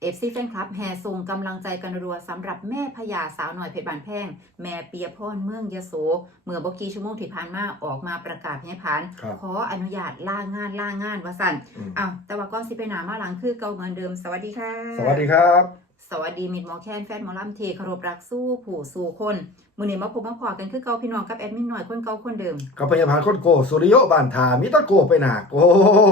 เอฟซีแฟนคลับแห่ส่งกำลังใจกันรัวสำหรับแม่พญาสาวหน่อยเพชรบานแพงแม่เปียพรเมืองยโส เมื่อบกี้ชั่วโมงที่ผ่านมาออกมาประกาศให้ผ่าน ครับขออนุญาตล่างานล่างานว่าสั่นอืม อ้าวแต่ว่าก่อนสิไปหนามาหลังคือเก่าเหมือนเดิมสวัสดีค่ะ สวัสดีครับ สวัสดีมิดหมอแคนแฟนหมอลำเทเคารพรักสู้ผู้สู่คนมือนี้มาพบมาพอกันคือเก่าพี่น้องกับแอดมินหน่อยคนเก่าคนเดิมกับพยาบาลคนโกสุริโยบานทามิตรโกไปหนาโก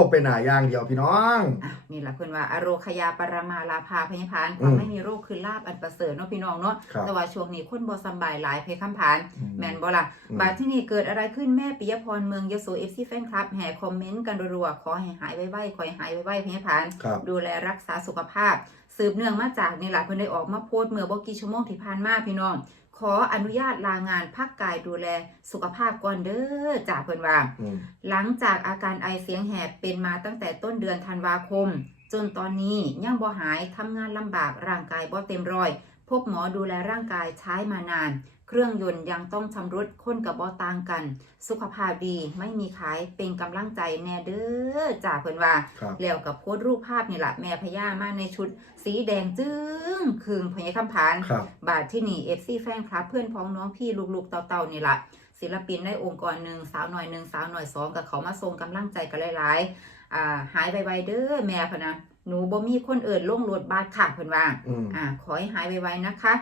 ไปหนาอย่างเดียวพี่น้องอะนี่แหละเพื่อนว่าอโรคยาปรมาลาภาพยาพานอืมความไม่มีโรคคือลาบอันประเสริฐเนาะพี่น้องเนาะครับแต่ว่าช่วงนี้คนบ่สำบายหลายเพคำผานอืแมนบ่ล่ะอืมบาดที่นี่เกิดอะไรขึ้นแม่ปิยพรเมืองยโสเอฟซีแฟนคลับแห่คอมเมนต์กันรัวๆขอให้หายไวๆขอให้หายไวๆพยาพานครับดูแลรักษาสุขภาพ สืบเนื่องมาจากนี่แหละเพิ่นได้ออกมาโพสต์เมื่อบ่กี่ชั่วโมงที่ผ่านมาพี่น้อง ขออนุญาตลางานพักกายดูแลสุขภาพก่อนเด้อจากเพิ่นว่า อืมหลังจากอาการไอเสียงแหบเป็นมาตั้งแต่ต้นเดือนธันวาคม จนตอนนี้ยังบ่หายทำงานลำบากร่างกายบ่เต็มร้อย พบหมอดูแลร่างกายใช้มานาน เครื่องยนต์ยังต้องชำรุดค้นกับบ่ต่างกัน สุขภาพดีไม่มีขายเป็นกำลังใจแน่เด้อจากเพิ่นว่า ครับแล้วกับโพสต์รูปภาพนี่แหละแม่พญามาในชุด สีแดงจึ้งคืงพญาคำผาน ครับ บาทที่นี่เอฟซีแฟนคลับเพื่อนพ้องน้องพี่ลูกๆเต่าๆนี่แหละศิลปินในองค์กรหนึ่งสาวหน่อยหนึ่งสาวหน่อยสองกับเขามาส่งกำลังใจกันหลายๆอ่าหายไวๆเด้อแม่พะนะหนูบ่มีคนเอิดลงรถบาดค่ะเพิ่นว่า อืม อ่าขอให้หายไวๆนะคะ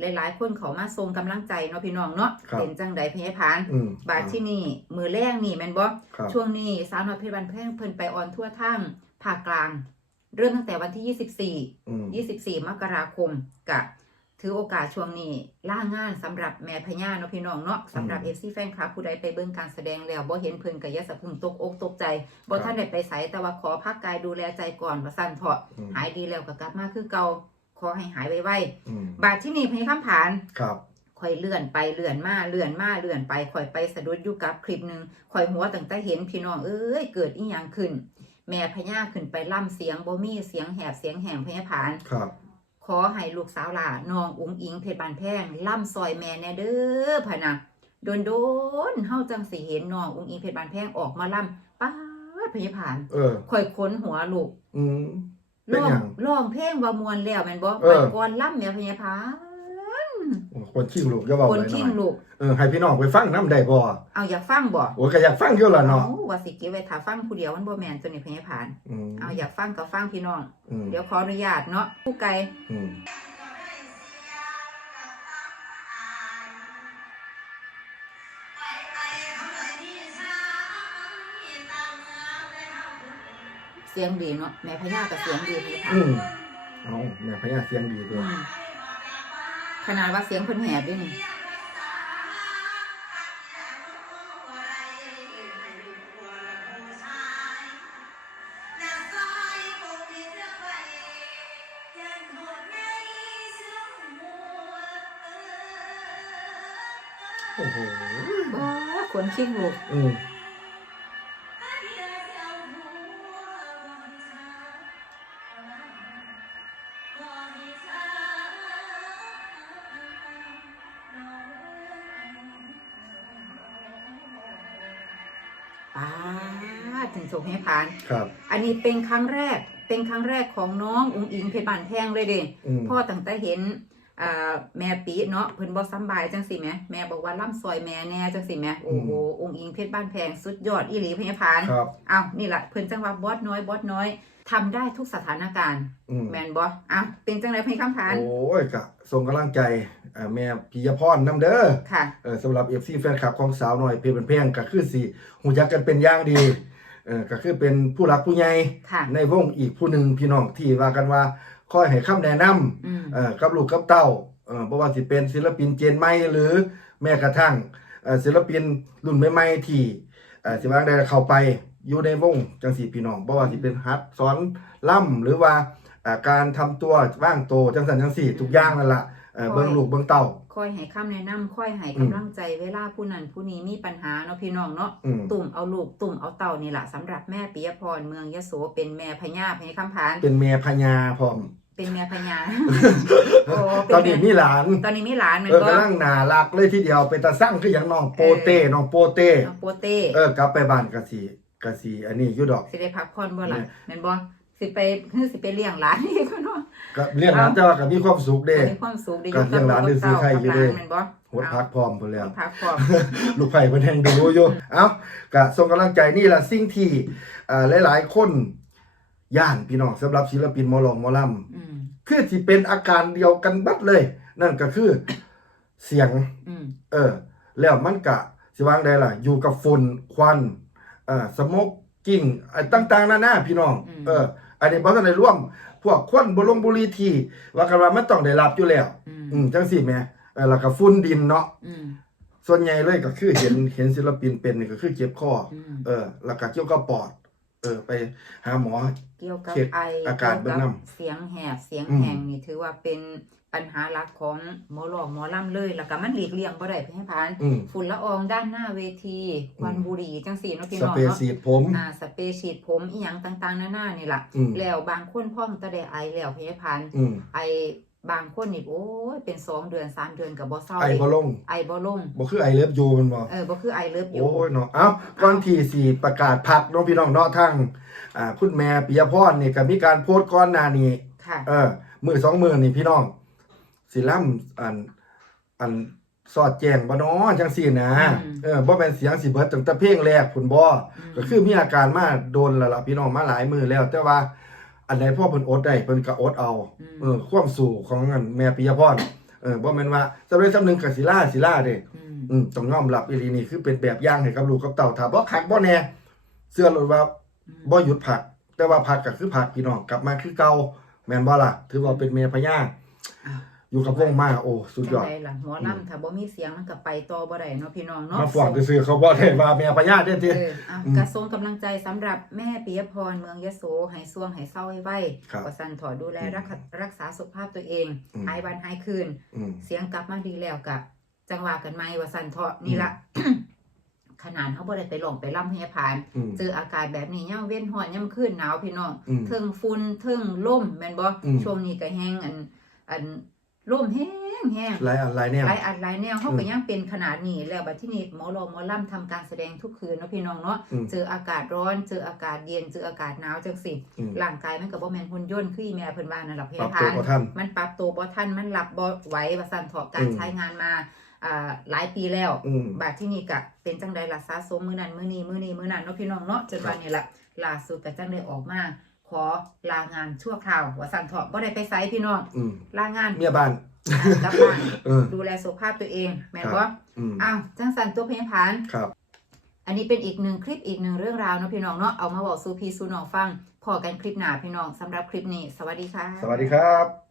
หลายๆ คนเขามาส่งกำลังใจเนาะพี่น้องเนาะครับเป็นจังใดเพยพาน อืม บาทที่นี่มือแรกนี่แม่นบ่ครับช่วงนี้สาวน้อยเพชรบันแพงเพิ่นไปออนทั่วทั้งภาคกลาง เริ่มตั้งแต่วันที่ 24 อืม 24 มกราคมกะถือโอกาสช่วงนี้ล่างานสำหรับแม่พญาเนาะพี่น้องเนาะสำหรับ อืม FC แฟนคลับผู้ใดไปเบิ่งการแสดงแล้วบ่เห็นเพิ่นก็อย่าสะพึงตกอกตกใจบ่ท่านได้ไปไสแต่ว่าขอพักกายดูแลใจก่อนว่าซั่นเถาะอืม หายดีแล้วก็กลับมาคือเก่าข อให้หายไวอืมๆบาดที่นี่พญาคำผานครับค่อยเลื่อนไปเลื่อนมาเลื่อนมาเลื่อนไปค่อยไปสะดุดอยู่กับคลิปหนึ่งค่อยหัวตั้งแต่เห็นพี่น้องเอ้ยเกิดอีหยังขึ้น แม่พญาขึ้นไปล่ำเสียงบ่มีเสียงแหบเสียงแหงพญาผานครับขอให้ลูกสาวหล่าน้องอุ๋งอิงเพชรบานแพงล่ำซอยแม่แน่เด้อพะนะโดนโดนๆเฮาจังสิเห็นน้องอุ๋งอิงเพชรบานแพงออกมาล่ำป้าดพญาผานเออค่อยค้นหัวลูกอืม เป็นร้องหยังร้องเพลงว่ามวนแล้วแม่นบ่เออไปก่อนล่ำแม่พญาผานคนขี้ลูกจะบอกคนไว้หน่ขิ้องยลูก เออให้พี่น้องไปฟังน้ำได้บ่เอาอยากฟังบ่โอ้ยก็อยากฟังอยู่ล่ะเนาะเอาว่าสิเก็บไว้ถ้าฟังผู้เดียวมันบ่แม่นตัวนี้พญาผาน อืมเอาอยากฟังก็ฟังพี่น้อง อืมเดี๋ยวขออนุญาตเนาะผู้ไกลอืม เสียงดีเนาะแม่พญาก็เสียงดีพญาผาอืนมเอาแม่พญาเสียงดีด้วยอืมขนาดว่าเสียงเพิ่นแหบด้วยนี่โอ้โหว้าขนขิ้งลูกอืม ป้าดถึงโชคให้ผ่าน ครับ อันนี้เป็นครั้งแรก เป็นครั้งแรกของน้องอุ๋งอิงเพชรบานแพงเลยเด้อืม พ่อตั้งแต่เห็น อ่าแม่ปีเนาะเพิ่นบ่สำบายจังสิแหมแม่บอกว่าล่ำซอยแม่แน่จังสิแหมโอ้โหองค์อิงเพชรบ้านแพงสุดยอดอีหลีพญาพานครับ อ้าวนี่ล่ะเพิ่นจังว่าบอสน้อยบอสน้อยทำได้ทุกสถานการณ์ อืมแม่นบ่อ้าวเป็นจังไดพญาคำพานโอ้ยกะส่งกำลังใจอ่าแม่พิยพรน้ำเด้อค่ะ เออสำหรับ FC แฟนคลับของสาวน้อย เพชรเป็นแพงก็คือสิหูจักกันเป็นอย่างดีเออก็คือเป็นผู้หลักผู้ใหญ่ค่ะ ในวงอีกผู้หนึ่งพี่น้องที่ว่ากันว่า คอยให้คำแนะนำอืมเอ่อกับลูกกับเต้าเอ่อบ่ว่าสิเป็นศิลปินเจนใหม่หรือแม้กระทั่งเอ่อศิลปินรุ่นใหม่ๆที่เอ่อสิว่าได้เข้าไปอยู่ในวงจังสี่พี่น้องบ่ว่าสิเป็นฮัดสอนล่ำหรือว่าเอ่อการทำตัวว่างโตจังสันจังสี่ทุกอย่างนั่นล่ะ เอ่อเบิ่งลูกเบิ่งเต้าคอยให้คำแนะนำคอยให้อืมกำลังใจเวลาผู้นั้นผู้นี้มีปัญหาเนาะพี่น้องเนาะอืมตุ่มเอาลูกตุ่มเอาเต่านี่ล่ะสำหรับแม่ปิยพรเมืองยโสเป็นแม่พญาพญาคำพานเป็นแม่พญาพร้อมเป็นแม่พญาโอ้เป็ตอนนี้แม่มีหลาน ตอนนี้มีหลานแมันเออก็กำลังน่ารักเลยทีเดียวเป็นตาสั่งคืออย่างน้องโปเต้น้องโปเต้น้องโปเต้ เออกลับไปบ้านกะสิกะสิอันนี้อยู่ดอกสิได้พักผ่อนบ่ล่ะแม่แม่นบ่ สิไปคือสิไปเลี้ยงหลานนี่ก็เนาะก็เลี้ยงหลานแต่ว่าก็มีความสุขเด้มีความสุขได้ก็เลี้ยงหลานได้ซื้อไข่อยู่เด้แม่นบ่หดพักพร้อมพุ่นแล้วหดพักพร้อมลูกไผ่เพิ่นแห่งดูอยู่เอ้าก็ส่งกำลังใจนี่ล่ะสิ่งที่อ่าหลาย ๆ คนย่านพี่น้องสำหรับศิลปินหมอลองหมอลำอืมคือสิเป็นอาการเดียวกันบัดเลย นั่นก็คือเสียงอืมเออ แล้วมันกะสิวางได้ล่ะ อยู่กับฝุ่นควันเอ่อสโมกกิ้งไอ้ต่าง ๆนานาพี่น้อง เออ อันนี้บ่ทันได้ร่วม พวกควันบ่ลงบุหรี่ที่ว่ากันว่ามันต้องได้รับอยู่แล้ว อืมอืมจังซี่แหมเออแล้วก็ฝุ่นดินเนาะอืม ส่วนใหญ่เลยก็คือเห็นเห็นศิลปินเป็นนี่ก็คือเจ็บคออืมเออแล้วก็เกี่ยวกับปอด เออไปหาหมอ เกี่ยวกับเช็คไออาการเบื้องเกี่ยวนำกับเสียงแหบเสียงอืมแหงนี่ถือว่าเป็นปัญหาหลักของหมอหลอกหมอล่ำเลย แล้วก็มันหลีกเลี่ยงบ่ได้พี่ให้พานอืม ฝุ่นละอองด้านหน้าเวที ควันอืม บุหรี่จังสี่เนาะพี่สน้องเปรย์เนาะฉีดผม อ่าสเปรย์ฉีดผมอีหยังต่างๆนานานี่ล่ะอืม แล้วบางคนพ่องตะได้ไอแล้วพี่ให้พานอืม ไอ บางคนนี่โอ้ยเป็นสองเดือนสามเดือนกับบ่เศร้าไอบ่ลงไอบ่ลงบ่คือไอเลิฟยูมันบ่เออบ่คือไอเลิฟอยู่โอ้ยเนาะเอ้าก่อนที่สิประกาศพักเน้องพี่น้องเนาะทั้งอ่าคุณแม่ปิยพรนี่ก็มีการโพสต์ก่อนหน้านี้ค่ะเออมือสองมือนี่พี่น้องสิล่ำอันอันสอดแจ้งบ่น้อจังซี่นะอืมเออบ่แม่นเสียงสิเบิดตั้งแต่เพลงแรกพุ่นบ่ก็คือมีอาการมาโดนแล้วล่ะพี่น้องมาหลายมือแล้ว แต่ว่า อันไหนพ่อเพิ่นอดได้เพิ่นก็อดเอามเออความสู่ของอันแม่ปิยพรเออบ่แม่นว่าสำเร็จสำนึงก็สิล่าสิล่าเด้มอืมต้องยอมรับอีหลีนี่คือเป็นแบบอย่างให้กับลูกกับเต่าถ้าบ่คักบ่แน่เชื่อเลยว่าบ่หยุดพัก แต่ว่าพักก็คือพักพี่น้องกลับมาคือเก่าแม่นบ่ล่ะถือว่าเป็นเมียพญา อ้าวอยู่กับวงมาโอ้สุดยอด จังไดล่ะหมอลำถ้าบ่มีเสียงมันก็ไปต่อบ่ได้เนาะพี่น้องเนาะมาฟ้อนซื่อๆเขาบ่ได้ว่าเมียพญาเด้อติเอออะอืมกระทรวงกำลังใจสำหรับแม่ปิยพรเมืองยโสให้สวงให้เศร้าให้ไว้ครับก็สั่นถอดูแลอืมรักษารักษาสุขภาพตัวเองอืม หายวันหายคืน อืม เสียงกลับมาดีแล้วกับจังหวะกันไหมว่าสั่นเถาะนี่ละ ขนาดเขาบ่ได้ไปหลงไปล่ำให้ผ่าน อืม เจออากาศแบบนี้ย่ำเว้นหอนย่ำขึ้นหนาวพี่น้องอืมเทิงฝุ่นเทิงล่มแม่นบ่อืมช่วงนี้ก็แห้งอันอัน ล่มแห้งแห้งหลายอันหลายแนวหลายอันหลายแนวเขาอืมก็ยังเป็นขนาดนี้แล้วบัดที่นี่หมอรอหมอล่ำทำการแสดงทุกคืนเนาะพี่น้องเนาะอืมเจออากาศร้อนเจออากาศเย็นเจออากาศหนาวจังสิอืมร่างกายมันก็บ่แม่นหุ่นยนต์คืออีแม่เพิ่นว่านั่นล่ะพี่ปรับทาตัวนบ่ทันมันปรับตัวบ่ทันมันรับบ่ไหวว่าซั่นเถาะการอืมใช้งานมาอ่าหลายปีแล้วอืมบาดที่นี่ก็เป็นจังใดล่ะสะสมมื้อนั้นมื้อนี้มื้อนี้มื้อนั้นเนาะพี่น้องเนาะจนครับวันนี้ล่ะล่าสุดก็จังได้ออกมา ขอลางานชั่วคราวว่าซั่นเถาะบ่ได้ไปไสพี่น้องอืมลางานเมียบ้านกลับบ้านเออ ดูแลสุขภาพตัวเอง แม่นครับ่บอืมอ้าวจังสันตัวเพลงผาน ครับ อันนี้เป็นอีกหนึ่งคลิปอีกหนึ่งเรื่องราวเนาะพี่น้องเนาะเอามาบอกสู่พี่สู่น้องฟังพอกันคลิปหน้าพี่น้องสำหรับคลิปนี้ สวัสดีค่ะ สวัสดีครับ